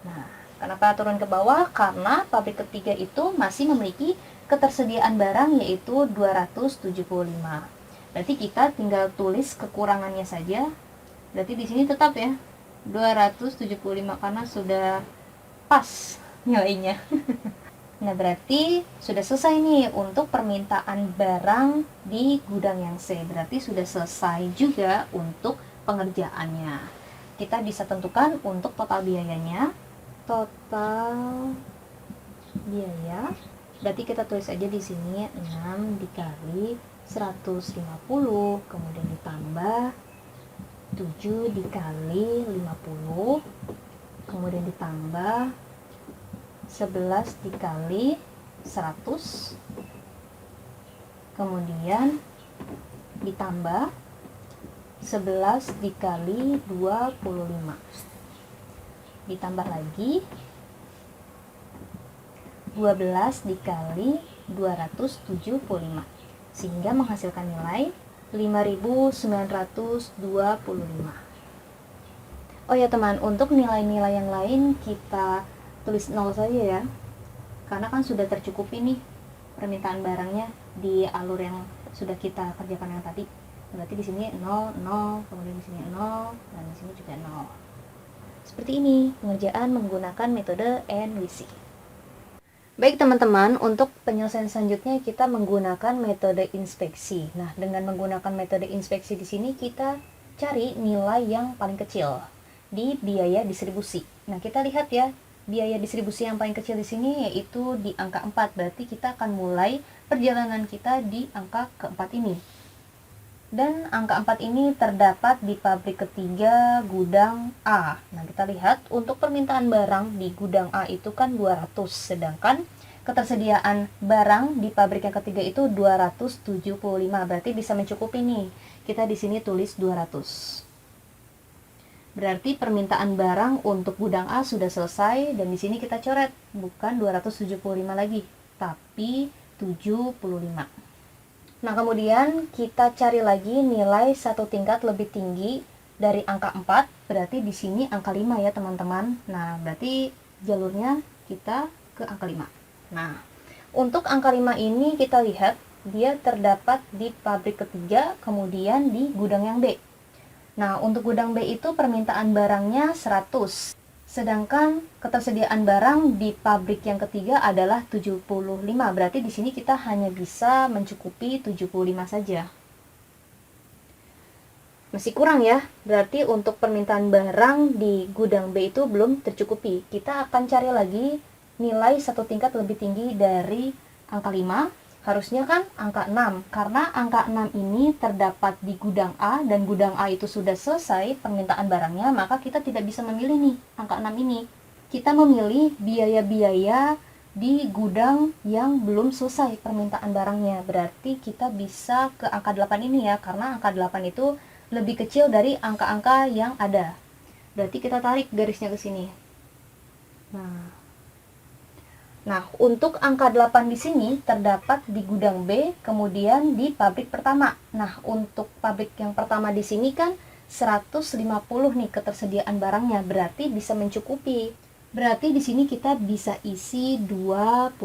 Nah, kenapa turun ke bawah? Karena pabrik ketiga itu masih memiliki ketersediaan barang yaitu 275. Berarti kita tinggal tulis kekurangannya saja. Berarti di sini tetap ya 275 karena sudah pas nilainya. Nah, berarti sudah selesai nih untuk permintaan barang di gudang yang C. Berarti sudah selesai juga untuk pengerjaannya. Kita bisa tentukan untuk total biayanya. Total biaya, berarti kita tulis aja di sini 6 dikali 150, kemudian ditambah 7 dikali 50, kemudian ditambah 11 dikali 100, kemudian ditambah 11 dikali 25, ditambah lagi 12 dikali 275, sehingga menghasilkan nilai 5.925. Oh ya teman, untuk nilai-nilai yang lain kita tulis 0 saja ya, karena kan sudah tercukupi nih permintaan barangnya di alur yang sudah kita kerjakan yang tadi. Berarti di sini 0, 0, kemudian di sini 0, dan di sini juga 0. Seperti ini pengerjaan menggunakan metode NWC. Baik teman-teman, untuk penyelesaian selanjutnya kita menggunakan metode inspeksi. Nah, dengan menggunakan metode inspeksi di sini kita cari nilai yang paling kecil di biaya distribusi. Nah, kita lihat ya, biaya distribusi yang paling kecil di sini yaitu di angka 4. Berarti kita akan mulai perjalanan kita di angka keempat ini. Dan angka 4 ini terdapat di pabrik ketiga gudang A. Nah, kita lihat untuk permintaan barang di gudang A itu kan 200, sedangkan ketersediaan barang di pabrik yang ketiga itu 275. Berarti bisa mencukupi nih. Kita di sini tulis 200. Berarti permintaan barang untuk gudang A sudah selesai, dan di sini kita coret bukan 275 lagi, tapi 75. Nah, kemudian kita cari lagi nilai satu tingkat lebih tinggi dari angka 4, berarti di sini angka 5 ya teman-teman. Nah, berarti jalurnya kita ke angka 5. Nah, untuk angka 5 ini kita lihat dia terdapat di pabrik ketiga, kemudian di gudang yang B. Nah, untuk gudang B itu permintaan barangnya 100. Sedangkan ketersediaan barang di pabrik yang ketiga adalah 75. Berarti di sini kita hanya bisa mencukupi 75 saja. Masih kurang ya. Berarti untuk permintaan barang di gudang B itu belum tercukupi. Kita akan cari lagi nilai satu tingkat lebih tinggi dari angka 5. Harusnya kan angka 6. Karena angka 6 ini terdapat di gudang A dan gudang A itu sudah selesai permintaan barangnya, maka kita tidak bisa memilih nih angka 6 ini. Kita memilih biaya-biaya di gudang yang belum selesai permintaan barangnya. Berarti kita bisa ke angka 8 ini ya, karena angka 8 itu lebih kecil dari angka-angka yang ada. Berarti kita tarik garisnya ke sini. Nah, untuk angka 8 di sini terdapat di gudang B, kemudian di pabrik pertama. Nah, untuk pabrik yang pertama di sini kan 150 nih ketersediaan barangnya, berarti bisa mencukupi. Berarti di sini kita bisa isi 25.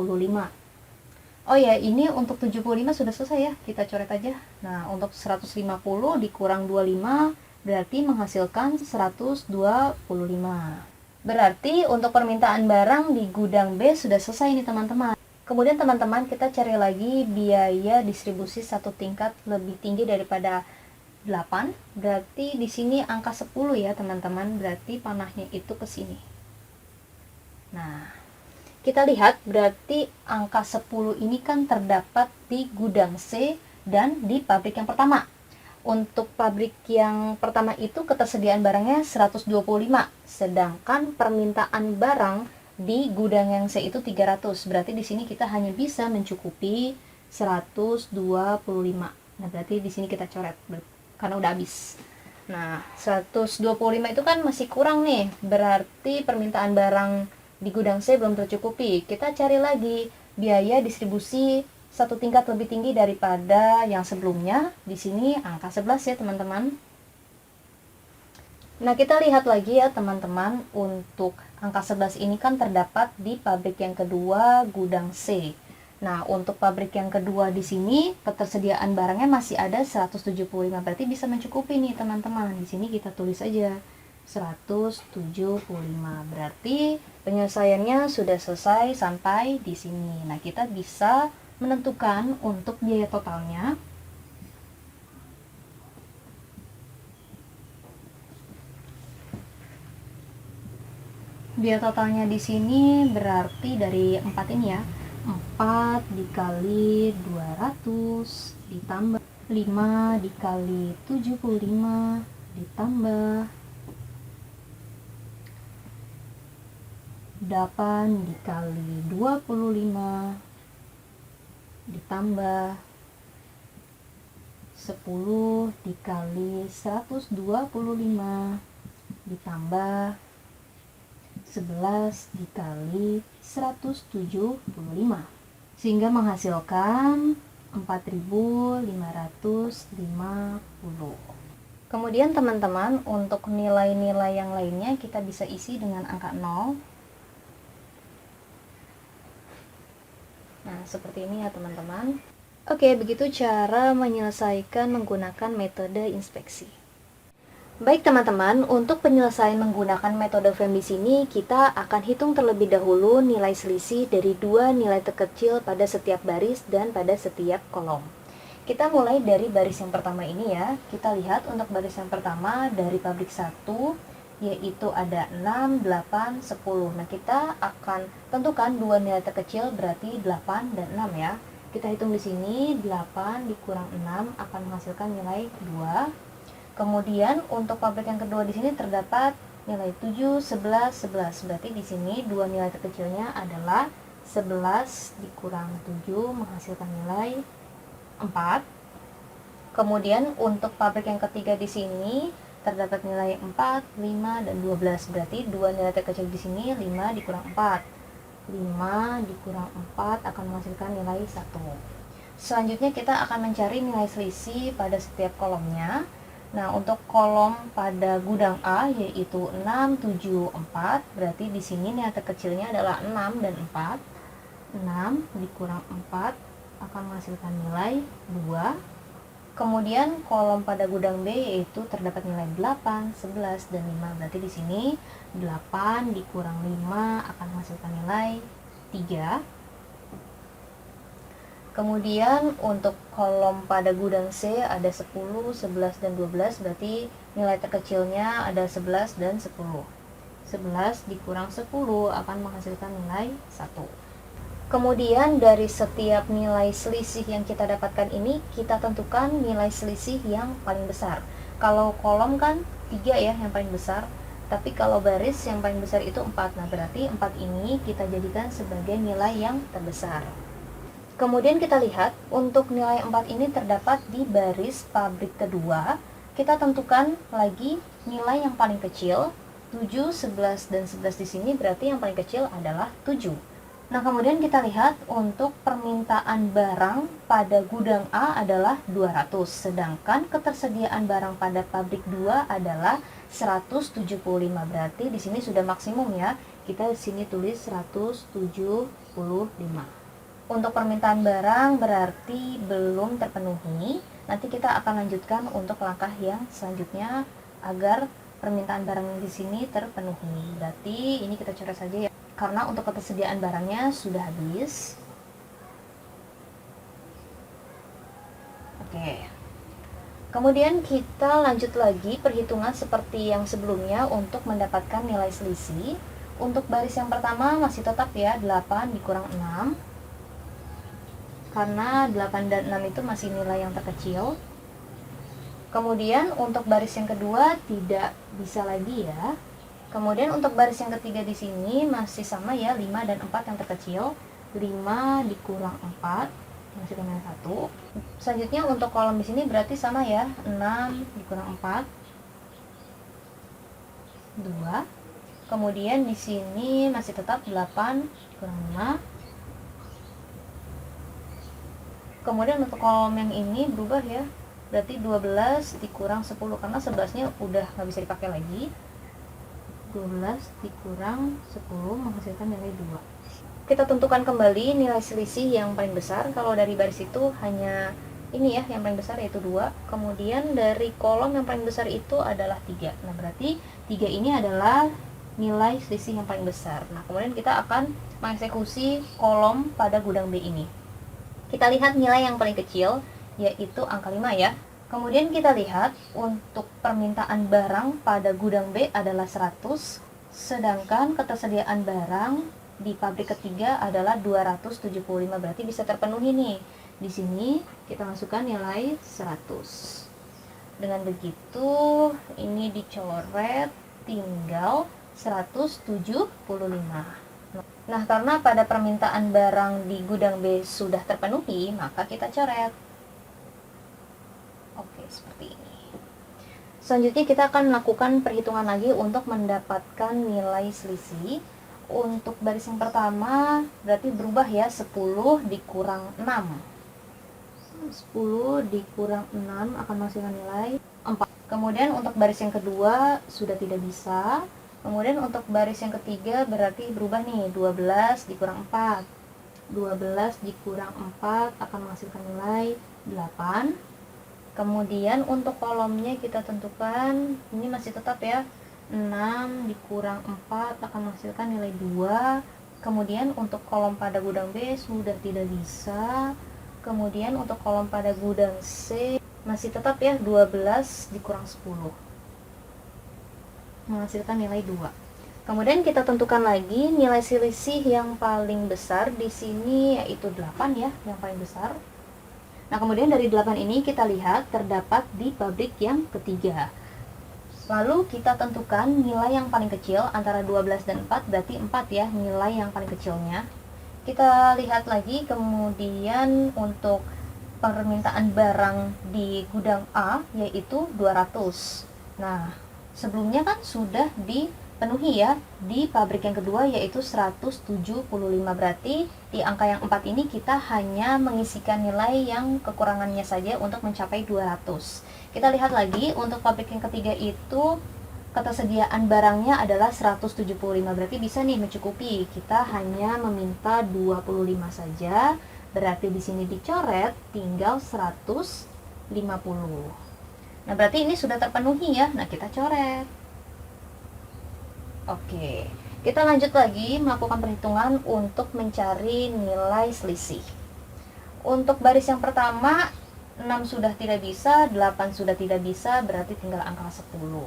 Oh ya, ini untuk 75 sudah selesai ya, kita coret aja. Nah, untuk 150 dikurang 25 berarti menghasilkan 125. Berarti untuk permintaan barang di gudang B sudah selesai nih teman-teman. Kemudian teman-teman kita cari lagi biaya distribusi satu tingkat lebih tinggi daripada 8. Berarti di sini angka 10 ya teman-teman. Berarti panahnya itu ke sini. Nah, Kita lihat berarti angka 10 ini kan terdapat di gudang C dan di pabrik yang pertama. Untuk pabrik yang pertama itu ketersediaan barangnya 125, sedangkan permintaan barang di gudang yang C itu 300. Berarti di sini kita hanya bisa mencukupi 125. Nah, berarti di sini kita coret karena udah habis. Nah, 125 itu kan masih kurang nih. Berarti permintaan barang di gudang C belum tercukupi. Kita cari lagi biaya distribusi satu tingkat lebih tinggi daripada yang sebelumnya. Di sini angka 11 ya teman-teman. Nah, kita lihat lagi ya teman-teman, untuk angka 11 ini kan terdapat di pabrik yang kedua, gudang C. Nah, untuk pabrik yang kedua di sini ketersediaan barangnya masih ada 175, berarti bisa mencukupi nih teman-teman. Di sini kita tulis aja 175. Berarti penyelesaiannya sudah selesai sampai di sini. Nah, kita bisa menentukan untuk biaya totalnya. Biaya totalnya di sini berarti dari 4 ini ya. 4 dikali 200 ditambah 5 dikali 75 ditambah 8 dikali 25 ditambah 10 dikali 125 ditambah 11 dikali 175, sehingga menghasilkan 4.550. Kemudian teman-teman, untuk nilai-nilai yang lainnya kita bisa isi dengan angka 0. Nah, seperti ini ya teman-teman. Oke, begitu cara menyelesaikan menggunakan metode inspeksi. Baik teman-teman, untuk penyelesaian menggunakan metode FEM di sini, kita akan hitung terlebih dahulu nilai selisih dari dua nilai terkecil pada setiap baris dan pada setiap kolom. Kita mulai dari baris yang pertama ini ya. Kita lihat untuk baris yang pertama dari pabrik 1, yaitu ada 6, 8, 10. Nah, kita akan tentukan dua nilai terkecil, berarti 8 dan 6 ya. Kita hitung di sini, 8 dikurang 6 akan menghasilkan nilai 2. Kemudian untuk pabrik yang kedua di sini terdapat nilai 7, 11, 11. Berarti di sini dua nilai terkecilnya adalah 11 dikurang 7 menghasilkan nilai 4. Kemudian untuk pabrik yang ketiga di sini terdapat nilai 4, 5, dan 12. Berarti dua nilai terkecil di sini 5 dikurang 4. 5 dikurang 4 akan menghasilkan nilai 1. Selanjutnya kita akan mencari nilai selisih pada setiap kolomnya. Nah, untuk kolom pada gudang A yaitu 6, 7, 4. Berarti di sini nilai terkecilnya adalah 6 dan 4. 6 dikurang 4 akan menghasilkan nilai 2. Kemudian kolom pada gudang B yaitu terdapat nilai 8, 11, dan 5. Berarti di sini 8 dikurang 5 akan menghasilkan nilai 3. Kemudian untuk kolom pada gudang C ada 10, 11, dan 12. Berarti nilai terkecilnya ada 11 dan 10. 11 dikurang 10 akan menghasilkan nilai 1. Kemudian dari setiap nilai selisih yang kita dapatkan ini, kita tentukan nilai selisih yang paling besar. Kalau kolom kan 3 ya yang paling besar, tapi kalau baris yang paling besar itu 4. Nah, berarti 4 ini kita jadikan sebagai nilai yang terbesar. Kemudian kita lihat untuk nilai 4 ini terdapat di baris pabrik kedua. Kita tentukan lagi nilai yang paling kecil, 7, 11, dan 11 di sini berarti yang paling kecil adalah 7. Nah, kemudian kita lihat untuk permintaan barang pada gudang A adalah 200, sedangkan ketersediaan barang pada pabrik 2 adalah 175. Berarti di sini sudah maksimum ya. Kita di sini tulis 175. Untuk permintaan barang berarti belum terpenuhi. Nanti kita akan lanjutkan untuk langkah yang selanjutnya agar permintaan barang di sini terpenuhi. Berarti ini kita coret saja ya. Karena untuk ketersediaan barangnya sudah habis. Oke. Kemudian kita lanjut lagi perhitungan seperti yang sebelumnya untuk mendapatkan nilai selisih. Untuk baris yang pertama masih tetap ya 8 dikurang 6, karena 8 dan 6 itu masih nilai yang terkecil. Kemudian untuk baris yang kedua tidak bisa lagi ya. Kemudian untuk baris yang ketiga di sini masih sama ya, 5 dan 4 yang terkecil. 5 dikurang 4 masih dengan 1. Selanjutnya untuk kolom di sini berarti sama ya, 6 dikurang 4 2. Kemudian di sini masih tetap 8 dikurang 5. Kemudian untuk kolom yang ini berubah ya, berarti 12 dikurang 10, karena 11-nya udah nggak bisa dipakai lagi. 12 dikurang 10 menghasilkan nilai 2. Kita tentukan kembali nilai selisih yang paling besar. Kalau dari baris itu hanya ini ya, yang paling besar yaitu 2. Kemudian dari kolom yang paling besar itu adalah 3. Nah, berarti 3 ini adalah nilai selisih yang paling besar. Nah, kemudian kita akan mengeksekusi kolom pada gudang B ini. Kita lihat nilai yang paling kecil, yaitu angka 5 ya. Kemudian kita lihat untuk permintaan barang pada gudang B adalah 100, sedangkan ketersediaan barang di pabrik ketiga adalah 275, berarti bisa terpenuhi nih. Di sini kita masukkan nilai 100. Dengan begitu, ini dicoret, tinggal 175. Nah, karena pada permintaan barang di gudang B sudah terpenuhi, maka kita coret. Oke, seperti ini. Selanjutnya kita akan melakukan perhitungan lagi untuk mendapatkan nilai selisih. Untuk baris yang pertama berarti berubah ya, 10 dikurang 6. 10 dikurang 6 akan menghasilkan nilai 4. Kemudian untuk baris yang kedua sudah tidak bisa. Kemudian untuk baris yang ketiga berarti berubah nih, 12 dikurang 4. 12 dikurang 4 akan menghasilkan nilai 8. Kemudian untuk kolomnya kita tentukan, ini masih tetap ya, 6 dikurang 4 akan menghasilkan nilai 2. Kemudian untuk kolom pada gudang B sudah tidak bisa. Kemudian untuk kolom pada gudang C masih tetap ya, 12 dikurang 10 menghasilkan nilai 2. Kemudian kita tentukan lagi nilai selisih yang paling besar di sini, yaitu 8 ya, yang paling besar. Nah, kemudian dari 8 ini kita lihat terdapat di pabrik yang ketiga. Lalu kita tentukan nilai yang paling kecil antara 12 dan 4, berarti 4 ya nilai yang paling kecilnya. Kita lihat lagi, kemudian untuk permintaan barang di gudang A yaitu 200. Nah, sebelumnya kan sudah dipenuhi ya di pabrik yang kedua yaitu 175, berarti di angka yang 4 ini kita hanya mengisikan nilai yang kekurangannya saja untuk mencapai 200. Kita lihat lagi untuk pabrik yang ketiga itu ketersediaan barangnya adalah 175, berarti bisa nih mencukupi. Kita hanya meminta 25 saja, berarti di sini dicoret tinggal 150. Nah, berarti ini sudah terpenuhi ya. Nah, kita coret. Oke, kita lanjut lagi melakukan perhitungan untuk mencari nilai selisih. Untuk baris yang pertama 6 sudah tidak bisa, 8 sudah tidak bisa, berarti tinggal angka 10.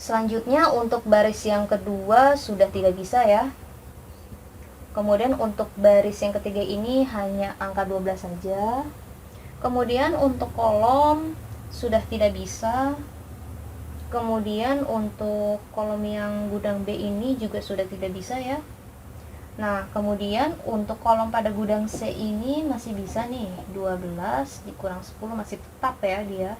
Selanjutnya untuk baris yang kedua sudah tidak bisa ya. Kemudian untuk baris yang ketiga ini hanya angka 12 saja. Kemudian untuk kolom sudah tidak bisa. Kemudian untuk kolom yang gudang B ini juga sudah tidak bisa ya. Nah, kemudian untuk kolom pada gudang C ini masih bisa nih, 12 dikurang 10 masih tetap ya dia,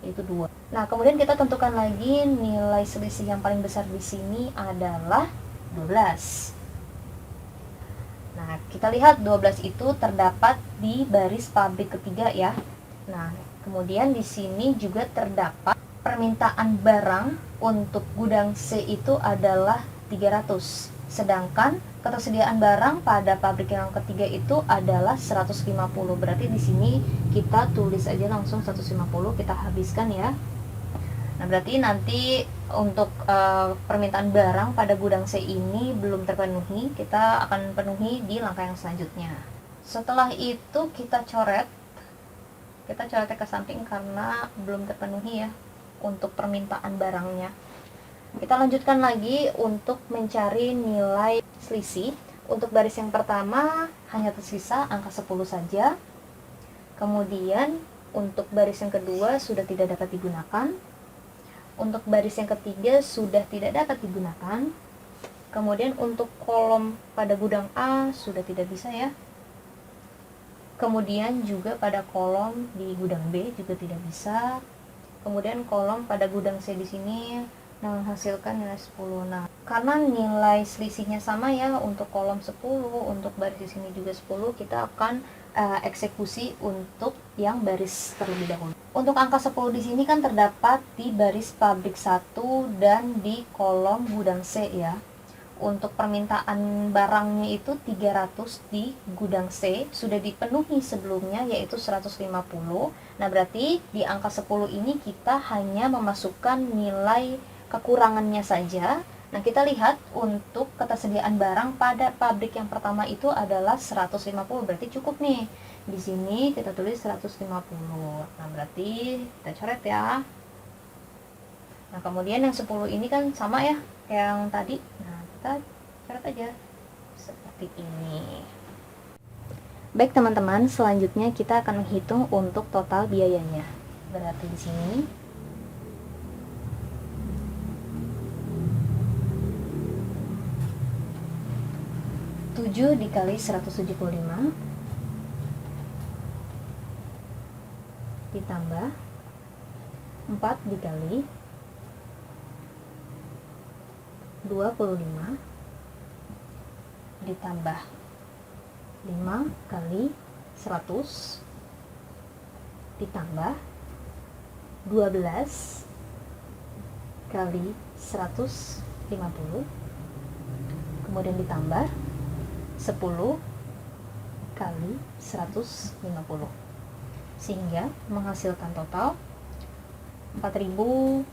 yaitu 2. Nah, kemudian kita tentukan lagi nilai selisih yang paling besar di sini adalah 12. Nah, kita lihat 12 itu terdapat di baris pabrik ketiga ya. Nah, kemudian di sini juga terdapat permintaan barang untuk gudang C itu adalah 300. Sedangkan ketersediaan barang pada pabrik yang ketiga itu adalah 150. Berarti di sini kita tulis aja langsung 150, kita habiskan ya. Nah, berarti nanti untuk permintaan barang pada gudang C ini belum terpenuhi, kita akan penuhi di langkah yang selanjutnya. Setelah itu kita coret ke samping karena belum terpenuhi ya untuk permintaan barangnya. Kita lanjutkan lagi untuk mencari nilai selisih. Untuk baris yang pertama hanya tersisa angka 10 saja. Kemudian untuk baris yang kedua sudah tidak dapat digunakan. Untuk baris yang ketiga sudah tidak dapat digunakan. Kemudian untuk kolom pada gudang A sudah tidak bisa ya. Kemudian juga pada kolom di gudang B juga tidak bisa. Kemudian kolom pada gudang C di sini menghasilkan nilai 10. Nah, karena nilai selisihnya sama ya, untuk kolom 10, untuk baris di sini juga 10, kita akan eksekusi untuk yang baris terlebih dahulu. Untuk angka 10 di sini kan terdapat di baris pabrik 1 dan di kolom gudang C ya. Untuk permintaan barangnya itu 300 di gudang C sudah dipenuhi sebelumnya, yaitu 150. Nah, berarti di angka 10 ini kita hanya memasukkan nilai kekurangannya saja. Nah, kita lihat untuk ketersediaan barang pada pabrik yang pertama itu adalah 150, berarti cukup nih. Di sini kita tulis 150. Nah, berarti kita coret ya. Nah, kemudian yang 10 ini kan sama ya kayak yang tadi. Nah, kita coret aja seperti ini. Baik teman-teman, selanjutnya kita akan menghitung untuk total biayanya. Berarti di sini 7 dikali 175 ditambah 4 dikali 25 ditambah 5 kali 100 ditambah 12 kali 150, kemudian ditambah 10 kali 150, sehingga menghasilkan total 4025.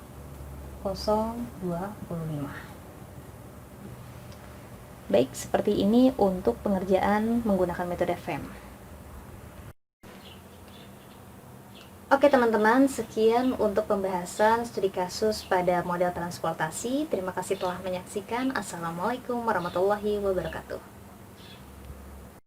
Baik, seperti ini untuk pengerjaan menggunakan metode FEM. Oke teman-teman, sekian untuk pembahasan studi kasus pada model transportasi. Terima kasih telah menyaksikan. Assalamualaikum warahmatullahi wabarakatuh.